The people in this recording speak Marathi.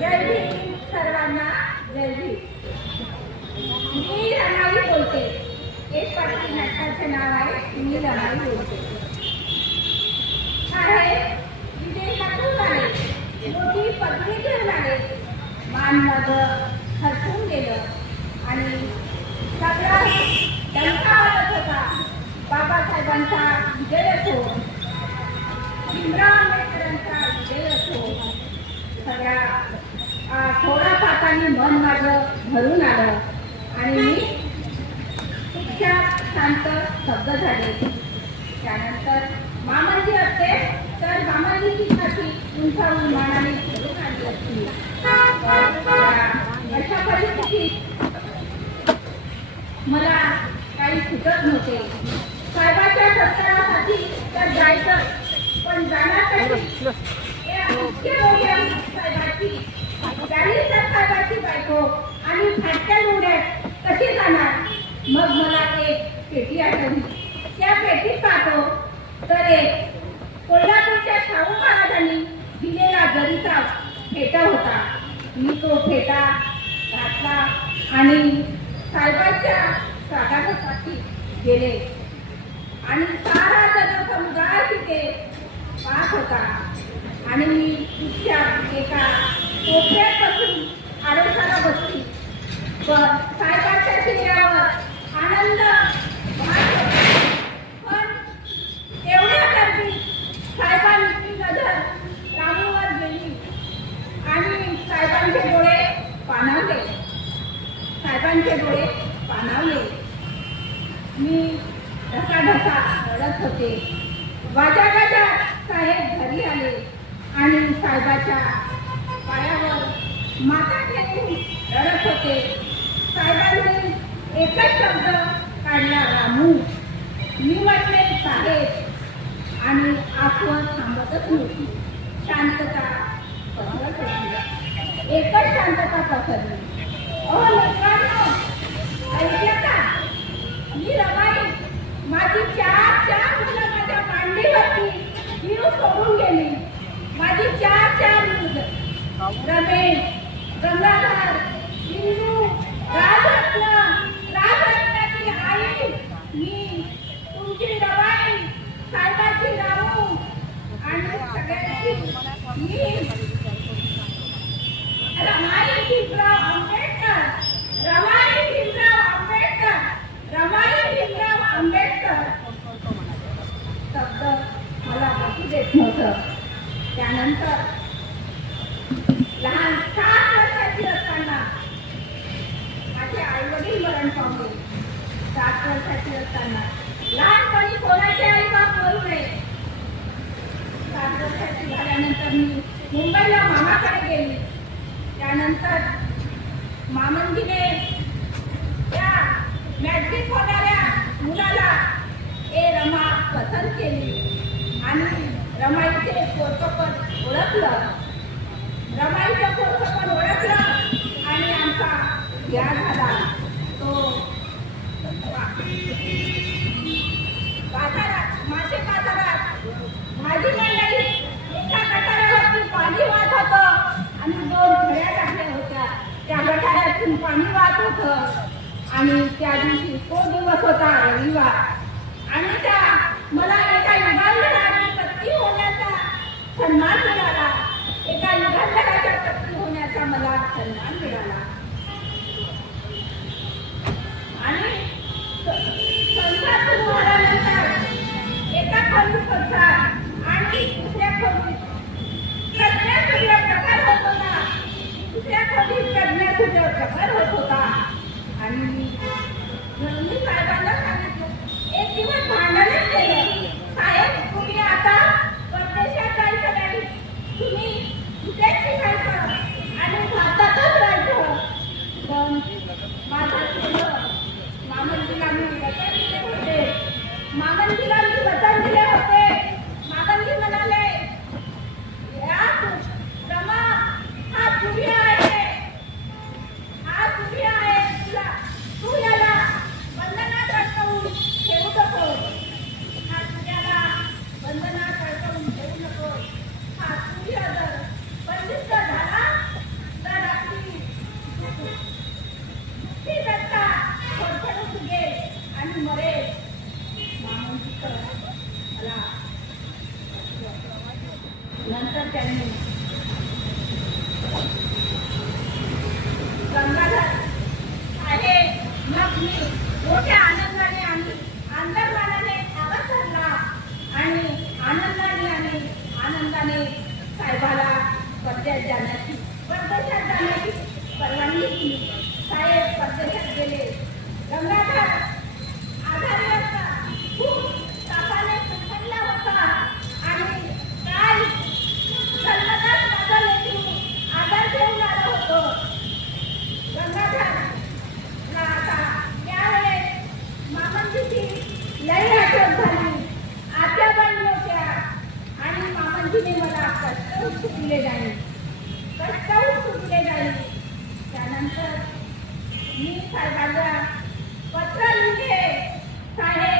जय भीम सर्वांना जय भीम. मी रमाई बोलते. एक पाठी नाटकाचे नाव आहे मी रमाई बोलते. विदेशातून आले, मोठी पदवी घेऊन आले, मान माझं खर्चून गेलं आणि सगळा डंका वाजत होता बाबासाहेबांचा विजय असो, भीमराव आंबेडकरांचा विजय असो. सगळ्या थोडा पाटाने मन माझं भरून आलं आणि मी इच्छा शांत शब्द झाले. त्यानंतर मामांची असते तर मामांची छाती उंचावून मानाने भरून आली असती. अशा परिस्थितीत मला काही सुचत नव्हते. साहेबांच्या सत्कारासाठी तर जायचं, पण जाण्यासाठी साहेबांची बायको आणि फाटक्या डोळ्यात कशी जाणार. मग मला एक पेटी आठवली. त्या पेटीत पाहतो तर एक कोल्हापूरच्या शाहू महाराजांनी दिलेला जरीचा फेटा होता. मी तो फेटा घातला आणि साहेबांच्या स्वागतासाठी गेले आणि सारा जनसमुदाय तिथे पाहत होता आणि मी तिच्या एका कोपऱ्यापासून आडोशाला बसली. पण साहेबांच्या चेहऱ्यावर आनंद पण एवढ्या गर्दी साहेबांची नजर रामूवर गेली आणि साहेबांचे डोळे पाणावले. मी ढसाढसा रडत होते. वाजा साहेब घरी आले आणि साहेबाच्या पायावर माथा ठेवून रडत होते. साहेबांनी एकच शब्द काढला, रामू. मी म्हटले साहेब आणि आठवण थांबतच नव्हती. शांतता पसरत होती. एकच शांतता पसरली. अहो लोकांनो, ऐकलं का? मी रमाई, माझी चार मुलं माझ्या मांडीवरती जीव सोडून गेली. माझी चार मुलं, रमेश, गंगाधर, इंदू, राजरत्नाची आई, मी, तुमची रमाई, साहेबाची रामू आणि सगळ्यांची मी रमाई भीमराव आंबेडकर. शब्द मला बसू देत नव्हतं. त्यानंतर लहान 7 वर्षाची असताना माझे आई वडील मरण पावले. 7 वर्षाची असताना लहानपणी कोणाचे आई बाप मरू नये. 7 वर्षाची झाल्यानंतर मी मुंबईला मामाकडे गेली. त्यानंतर मामंजीने त्या मॅट्रिक होणाऱ्या मुलाला रमा पसंत केली आणि रमाईचे पोरपण ओळखलं. आणि आमचा विवाह झाला. तो बाजारात माझी मंडळी एका गटारावरती पाणी वाहत होतं आणि 2 घड्या टाकल्या होत्या. त्या गटारातून पाणी वाहत होतं आणि त्या दिवशी तो दिवस होता रविवार आणि मला एका युगांधराची पत्नी होण्याचा सन्मान मिळाला. एका युगांधराच्या पत्नी होण्याचा मला सन्मान मिळाला. आणि संसार सुरू झाल्यानंतर एका खोलीत संसार आणि दुसऱ्या खोलीत प्रज्ञासूर्य प्रकार होत होता. दुसऱ्या खोलीत प्रज्ञासूर्य प्रकार होत होता. आणि मी साहेबांना सांगितलं नंतर त्यांनी गंगाधर साहेब मग मी मोठ्या आनंदाने आणि अंतर्मनाने आवाज धरला आणि आनंदाने साहेबाला परदेशात जाण्याची परवानगी दिली. साहेब परदेशात गेले. गंगाधर आजारी होता, खूप तापाने सुखावला होता आणि काय जन्मताच माझा लेकरू आजार घेऊन आलो होतो. गंगाधरला आता यावेळेस मामांजीची लई आठवण झाली. आत्याबाई होत्या आणि मामांजीने मला कष्ट सुटले नाही. त्यानंतर मी साहेबांना पत्र लिहिले. साहेब